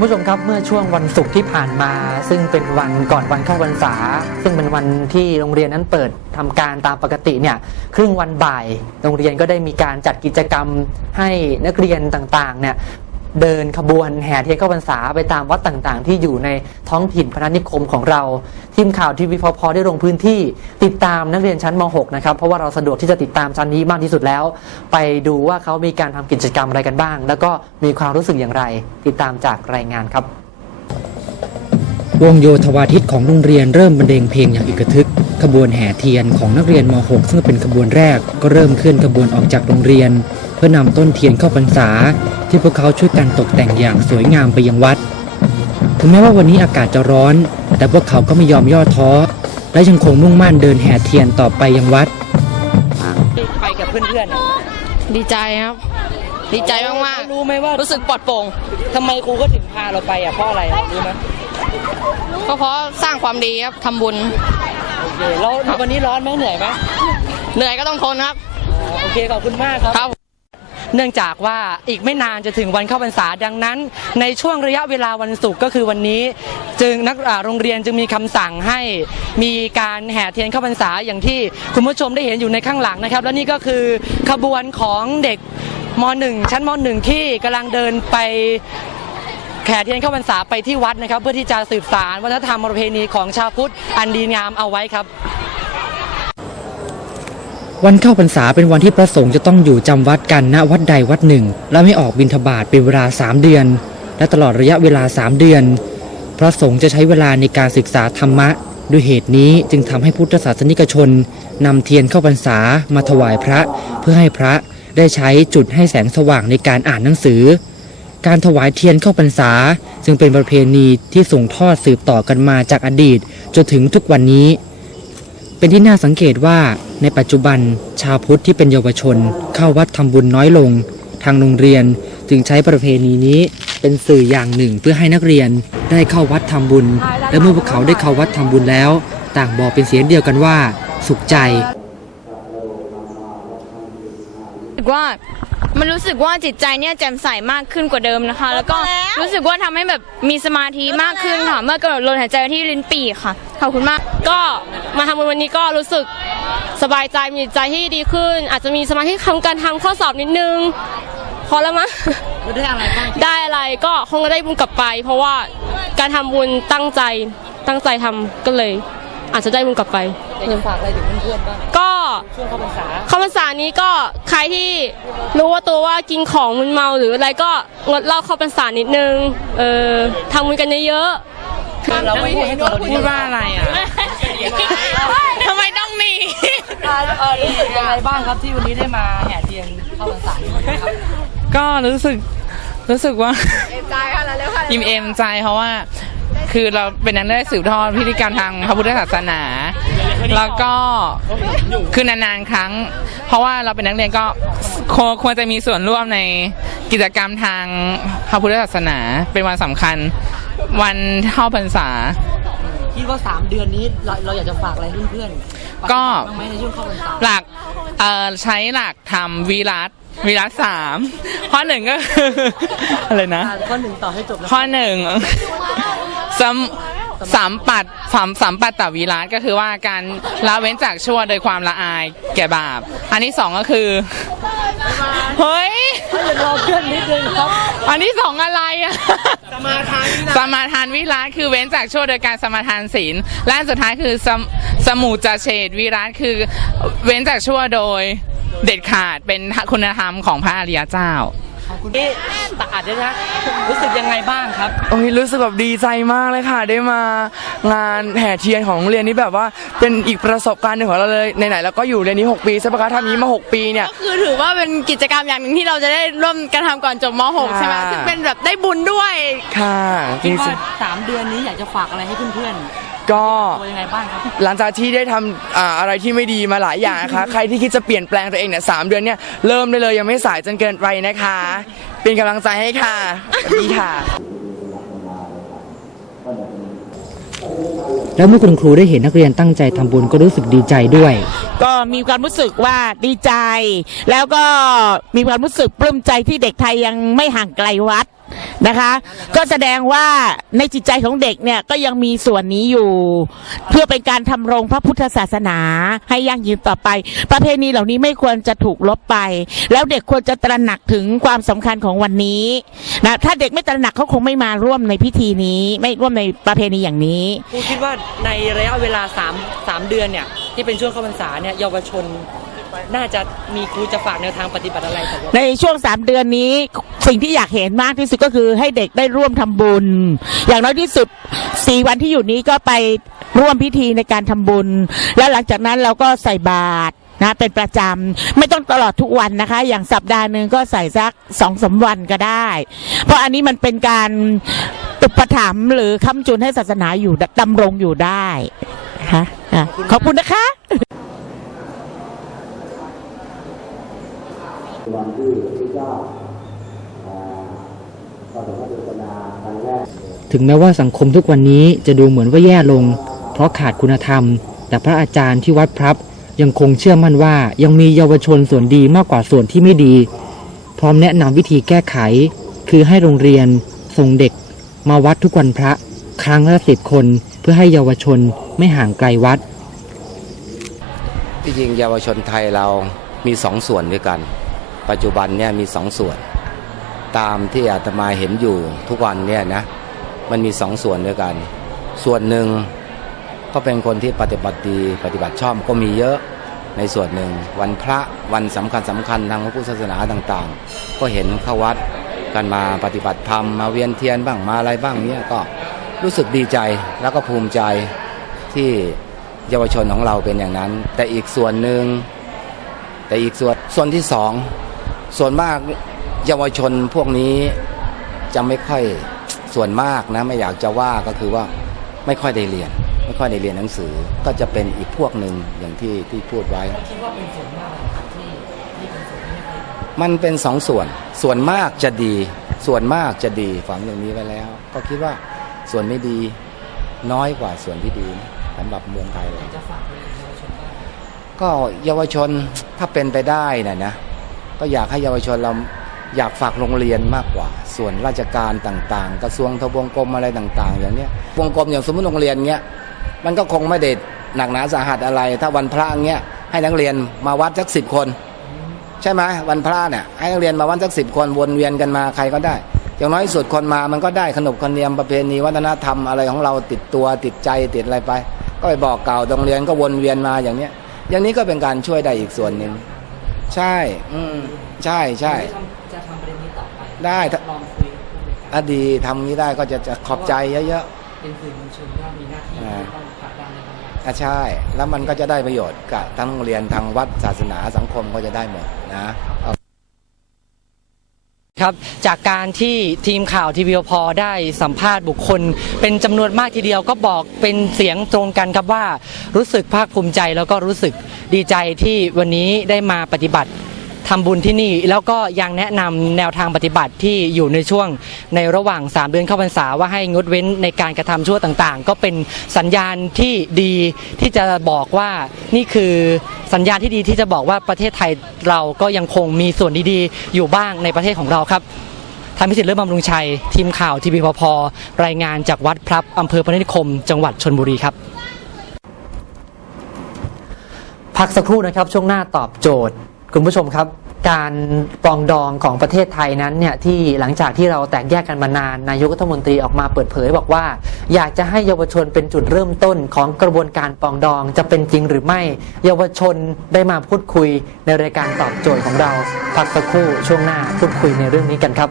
คุณผู้ชมครับเมื่อช่วงวันศุกร์ที่ผ่านมา ซึ่งเป็นวันก่อนวันเข้าวันษา ซึ่งเป็นวันที่โรงเรียนนั้นเปิดทำการตามปกติเนี่ยครึ่งวันบ่าย โรงเรียนก็ได้มีการจัดกิจกรรมให้นักเรียนต่างๆเนี่ย เดินขบวนแห่เทียนเข้าพรรษาไปตามวัดต่างๆ ที่อยู่ในท้องถิ่นพนัสนิคมของเรา ทีมข่าวทีวีพอพอได้ลงพื้นที่ติดตามนักเรียนชั้นม .6 นะครับเพราะว่าเราสะดวกที่จะติดตามชั้นนี้มากที่สุดแล้ว ไปดูว่าเขามีการทำกิจกรรมอะไรกันบ้าง แล้วก็มีความรู้สึกอย่างไร ติดตามจากรายงานครับ วงโยธวาทิตของโรงเรียนเริ่มบรรเลงเพลงอย่างอึกทึก ขบวนแห่เทียนของนักเรียนม .6 ซึ่งเป็นขบวนแรกก็เริ่มเคลื่อนขบวนออกจากโรงเรียน เพื่อนำต้นเทียนเข้าพรรษา ที่พวกเขาช่วยกันตกแต่งอย่างสวยงามไปยังวัด ถึงแม้ว่าวันนี้อากาศจะร้อน แต่พวกเขาก็ไม่ยอมย่อท้อ และยังคงมุ่งมั่นเดินแห่เทียนต่อไปยังวัด ไปกับเพื่อนๆดีใจครับ ดีใจมากรู้ไหมว่าๆ รู้สึกปลอดโปร่งทำไมครูก็ถึงพาเราไปอะเพราะอะไรรู้ไหมก็เพราะสร้างความดีครับทำบุญ โอเคแล้ววันนี้ร้อนไหมเหนื่อยไหมเหนื่อยก็ต้องทนครับอ่าโอเคขอบคุณมากครับครับ เนื่องจากว่าอีกไม่นานจะถึงวันเข้าพรรษาดังนั้น ในช่วงระยะเวลาวันศุกร์ก็คือวันนี้จึงนักอ่าโรงเรียนจึงมีคำสั่งให้มีการแห่เทียนเข้าพรรษาอย่างที่คุณผู้ชมได้เห็นอยู่ในข้างหลังนะครับ และนี่ก็คือขบวนของเด็กม .1 ชั้นม .1 ที่กำลังเดินไปแห่เทียนเข้าพรรษาไปที่วัดนะครับ เพื่อที่จะสืบสารวัฒนธรรมประเพณีของชาวพุทธอันดีงามเอาไว้ครับ วันเข้าพรรษาเป็นวันที่พระสงฆ์จะต้องอยู่จำวัดกันณวัดใดวัดหนึ่ง และไม่ออกบิณฑบาตเป็นเวลา 3 เดือน และตลอดระยะเวลา 3 เดือน พระสงฆ์จะใช้เวลาในการศึกษาธรรมะ ด้วยเหตุนี้จึงทำให้พุทธศาสนิกชนนำเทียนเข้าพรรษามาถวายพระ เพื่อให้พระได้ใช้จุดให้แสงสว่างในการอ่านหนังสือ การถวายเทียนเข้าพรรษาจึงเป็นประเพณีที่ส่งทอดสืบต่อกันมาจากอดีตจนถึงทุกวันนี้ เป็นที่น่าสังเกตว่าในปัจจุบันชาวพุทธที่เป็นเยาวชน เข้าวัดทำบุญน้อยลง ทางโรงเรียนจึงใช้ประเพณีนี้เป็นสื่ออย่างหนึ่งเพื่อให้นักเรียนได้เข้าวัดทำบุญ และเมื่อพวกเขาได้เข้าวัดทำบุญแล้ว ต่างบอกเป็นเสียงเดียวกันว่า สุขใจกว่า มันรู้สึกว่าจิตใจเนี่ยแจ่มใสมากขึ้นกว่าเดิมนะคะ แล้วก็รู้สึกว่าทำให้แบบมีสมาธิมากขึ้นค่ะ เมื่อกำหนดลมหายใจไว้ที่ลิ้นปี่ค่ะขอบคุณมาก ก็มาทำบุญวันนี้ก็รู้สึกสบายใจมีใจที่ดีขึ้น อาจจะมีสมาธิทำการทำข้อสอบนิดนึง พอแล้วมั้งได้อะไรบ้างได้อะไรก็คงจะได้บุญกลับไป เพราะว่าการทำบุญตั้งใจตั้งใจทำก็เลย อาจจะได้บุญกลับไปอยากจะฝากอะไรถึงเพื่อนๆบ้างก็ ช่วงเข้าพรรษาคำภาษานี้ก็ใครที่รู้ว่าตัวว่ากินของมึนเมาหรืออะไรก็งดเหล้าเข้าพรรษานิดนึง เออทำบุญกันเยอะๆเราไม่พูดให้ตัวเราพูดว่าอะไรอะทำไมต้องมีเออรู้สึกยังไงบ้างครับที่วันนี้ได้มาแห่เทียนเข้าพรรษาที่วัดนี้ครับก็รู้สึกรู้สึกว่าอิ่มเอมใจเพราะว่า คือเราเป็นนักเรียนสืบทอดพิธีกรรมทางพระพุทธศาสนา แล้วก็คือนานๆครั้ง เพราะว่าเราเป็นนักเรียนก็ควรควรจะมีส่วนร่วมในกิจกรรมทางพระพุทธศาสนาเป็นวันสำคัญ วันเข้าพรรษา คิดว่า 3 เดือนนี้เราเราอยากจะฝากอะไรเพื่อนๆก็ บ้างไหมในช่วงเข้าพรรษาหลักเอ่อใช้หลักทำวีรัตวีรัตสามข้อหนึ่งก็คือ อะไรนะ อ่าข้อหนึ่งต่อให้จบนะข้อหนึ่งสม สามปัดสามสามปัดตวีรัตก็คือว่าการละเว้นจากชั่วโดยความละอายแก่บาป อันที่สองก็คือ เฮ้ยรอเพื่อนนิดนึงครับ อันที่สองอะไรอะสมาทานสมาทานวิรัตคือเว้นจากชั่วโดยการสมาทานศีล และอันสุดท้ายคือสมสมุจเฉดวิรัตคือเว้นจากชั่วโดยเด็ดขาดเป็นคุณธรรมของพระอริยเจ้า ขอบคุณที่ตาอัดด้วยนะรู้สึกยังไงบ้างครับ โอ้ยรู้สึกแบบดีใจมากเลยค่ะ ได้มางานแห่เทียนของโรงเรียนนี้แบบว่าเป็นอีกประสบการณ์หนึ่งของเราเลยไหนๆแล้วก็อยู่เรียนนี้ 6 ปีใช่ปะคะทำนี้มา 6 ปีเนี่ยคือถือว่าเป็นกิจกรรมอย่างหนึ่งที่เราจะได้ร่วมกันทำก่อนจบม .6 ใช่ไหมค่ะ ซึ่งเป็นแบบได้บุญด้วย ค่ะจคิดว่าริงสามเดือนนี้อยากจะฝากอะไรให้เพื่อนๆ ก็ๆตัวยังไงบ้างครับหลังจากที่ได้ทำอ่าอะไรที่ไม่ดีมาหลายอย่างนะคะใครที่คิดจะเปลี่ยนแปลงตัวเองเนี่ยสามเดือนเนี่ยเริ่มได้เลยยังไม่สายจนเกินไปนะคะ เป็นกำลังใจให้ค่ะสวัสดีค่ะ แล้วเมื่อคุณครูได้เห็นนักเรียนตั้งใจทำบุญก็รู้สึกดีใจด้วย ก็มีความรู้สึกว่าดีใจ แล้วก็มีความรู้สึกปลื้มใจที่เด็กไทยยังไม่ห่างไกลวัด นะคะ ก็แสดงว่าในจิตใจของเด็กเนี่ยก็ยังมีส่วนนี้อยู่ เพื่อเป็นการทำรงพระพุทธศาสนาให้ยั่งยืนต่อไป ประเพณีเหล่านี้ไม่ควรจะถูกลบไป แล้วเด็กควรจะตระหนักถึงความสำคัญของวันนี้นะถ้าเด็กไม่ตระหนักเขาคงไม่มาร่วมในพิธีนี้ ไม่ร่วมในประเพณีอย่างนี้ครูคิดว่าในระยะเวลา3 3เดือนเนี่ยที่เป็นช่วงเข้าพรรษาเนี่ยเยาวชน น่าจะมีครูจะฝากแนวทางปฏิบัติอะไรของในช่วงสามเดือนนี้สิ่งที่อยากเห็นมากที่สุดก็คือให้เด็กได้ร่วมทำบุญ อย่างน้อยที่สุดสี่วันที่อยู่นี้ก็ไปร่วมพิธีในการทำบุญ แล้วหลังจากนั้นเราก็ใส่บาตรนะเป็นประจำไม่ต้องตลอดทุกวันนะคะ อย่างสัปดาห์หนึ่งก็ใส่สักสองสามวันก็ได้ เพราะอันนี้มันเป็นการอุปถัมภ์หรือค้ำจุนให้ศาสนาอยู่ดำรงอยู่ได้นะคะอะขอบคุณนะคะ ถึงแม้ว่าสังคมทุกวันนี้จะดูเหมือนว่าแย่ลง เพราะขาดคุณธรรม แต่พระอาจารย์ที่วัดพรับยังคงเชื่อมั่นว่ายังมีเยาวชนส่วนดีมากกว่าส่วนที่ไม่ดี พร้อมแนะนำวิธีแก้ไข คือให้โรงเรียนส่งเด็ก มาวัดทุกวันพระ ครั้งละสิบคนเพื่อให้เยาวชนไม่ห่างไกลวัด ที่จริงเยาวชนไทยเรามีสองส่วนด้วยกัน ปัจจุบันเนี่ยมีสองส่วน ตามที่อาตมาเห็นอยู่ทุกวันเนี่ยนะมันมีสองส่วนด้วยกัน ส่วนหนึ่งก็เป็นคนที่ปฏิบัติดีปฏิบัติชอบก็มีเยอะในส่วนหนึ่ง วันพระวันสำคัญสำคัญทางพระพุทธศาสนาต่างๆ ก็เห็นเข้าวัดกันมาปฏิบัติธรรมมาเวียนเทียนบ้างมาอะไรบ้างเนี่ยก็รู้สึกดีใจแล้วก็ภูมิใจที่เยาวชนของเราเป็นอย่างนั้น แต่อีกส่วนหนึ่งแต่อีกส่วนส่วนที่สอง ส่วนมากเยาวชนพวกนี้จะไม่ค่อยส่วนมากนะไม่อยากจะว่าก็คือว่าไม่ค่อยได้เรียน ไม่ค่อยได้เรียนหนังสือก็จะเป็นอีกพวกหนึ่งอย่างที่ที่พูดไว้มันเป็นสองส่วน ส่วนมากจะดี ส่วนมากจะดีฝังอย่างนี้ไว้แล้ว ก็คิดว่าส่วนไม่ดีน้อยกว่าส่วนที่ดีนะสำหรับเมืองไทยเราก็เยาวชนถ้าเป็นไปได้นะนะ ก็อยากให้เยาวชนเราอยากฝากโรงเรียนมากกว่า ส่วนราชการต่างๆ กระทรวงทบวงกรมอะไรต่างๆ อย่างเนี้ยวงกรมอย่างสมมติโรงเรียนเงี้ยมันก็คงไม่เด็ดหนักหนาสาหัสอะไร ถ้าวันพระเงี้ยให้นักเรียนมาวัดสักสิบคน ใช่ไหมวันพระเนี่ยให้นักเรียนมาวันสักสิบคนวนเวียนกันมาใครก็ได้ อย่างน้อยสุดคนมามันก็ได้ขนบธรรมเนียมประเพณีวัฒนธรรมอะไรของเราติดตัวติดใจติดอะไรไป ก็ไปบอกเก่าโรงเรียนก็วนเวียนมาอย่างเนี้ยอย่างนี้ก็เป็นการช่วยได้อีกส่วนหนึ่ง ใช่ อืมใช่ใช่ได้ถ้าอดีทำนี้ได้ก็จะจะขอบใจเยอะๆเป็นสื่อมวลชนก็มีหน้าที่อ่าต้องผลักดันในบรรยากาศอะใช่ แล้วมันก็จะได้ประโยชน์กับทั้งโรงเรียนทางวัดศาสนาสังคมก็จะได้หมดนะ ครับจากการที่ทีมข่าวทีวีพอได้สัมภาษณ์บุคคล เป็นจำนวนมากทีเดียวก็บอกเป็นเสียงตรงกันครับว่า รู้สึกภาคภูมิใจแล้วก็รู้สึกดีใจที่วันนี้ได้มาปฏิบัติ ทำบุญที่นี่แล้วก็ยังแนะนำแนวทางปฏิบัติที่อยู่ในช่วงในระหว่าง 3 เดือนเข้าพรรษาว่าให้งดเว้นในการกระทำชั่วต่างๆ ก็เป็นสัญญาณที่ดีที่จะบอกว่านี่คือสัญญาณที่ดีที่จะบอกว่าประเทศไทยเราก็ยังคงมีส่วนดีๆ อยู่บ้างในประเทศของเราครับทานพิสิทธิ์เลิศบำรุงชัย ทีมข่าวทีวีพพรายงานจากวัดพลับอำเภอพระนิคม จังหวัดชนบุรีครับ พักสักครู่นะครับช่วงหน้าตอบโจทย์ คุณผู้ชมครับ การปรองดองของประเทศไทยนั้นเนี่ยที่หลังจากที่เราแตกแยกกันมานานนายกรัฐมนตรีออกมาเปิดเผย บอกว่า อยากจะให้เยาวชนเป็นจุดเริ่มต้นของกระบวนการปรองดองจะเป็นจริงหรือไม่ เยาวชนได้มาพูดคุยในรายการตอบโจทย์ของเราพักสักครู่ช่วงหน้าพูดคุยในเรื่องนี้กันครับ